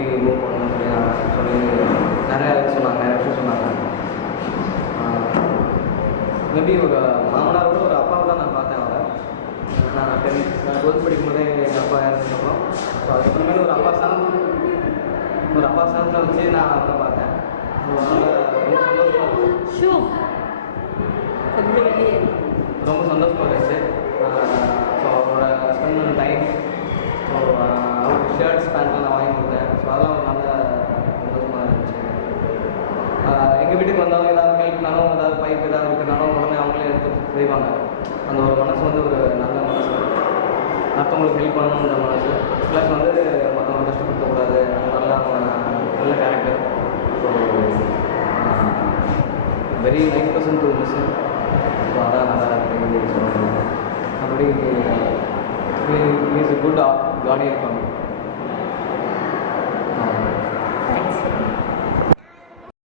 எப்படி மூவ் பண்ணணும்னு சொல்லி நிறைய சொன்னாங்க, நிறைய விஷயம் சொன்னாங்க. மேபி ஒரு மாமனார் கூட ஒரு அப்பாவை தான் நான் பார்த்தேன் அவரை. நான் 12th படிக்கும்போதே எங்கள் அப்பா இறந்ததுக்கப்புறம் ஸோ அதுக்கப்புறமேல ஒரு அப்பா ஸ்தானத்தில் வச்சு நான் அவரை பார்த்தேன். ஸோ அதனால் ரொம்ப சந்தோஷமாக இருந்துச்சு. ஸோ அவரோட ஸ்பெண்ட் பண்ண டைம், ஸோ அவருக்கு ஷர்ட்ஸ் பேண்ட்லாம் நான் வாங்கி கொடுத்தேன். ஸோ அதெல்லாம் ஒரு நல்ல சந்தோஷமாக இருந்துச்சு. எங்கள் வீட்டுக்கு வந்தாலும் ஏதாவது ஹெல்ப்னாலும், ஏதாவது பைப் ஏதாவது இருக்குனாலும் உடனே அவங்களே எடுத்து செய்வாங்க. அந்த ஒரு மனசு வந்து ஒரு நல்ல மனசு, மற்றவங்களுக்கு ஹெல்ப் பண்ணணுன்ற மனசு, ப்ளஸ் வந்து மற்றவங்க கஷ்டப்படுத்தக்கூடாது, நல்ல character. So very 9% to miss. So அதான் நல்லா இருக்குது சொல்லணும். அப்படி is a good guardian for me.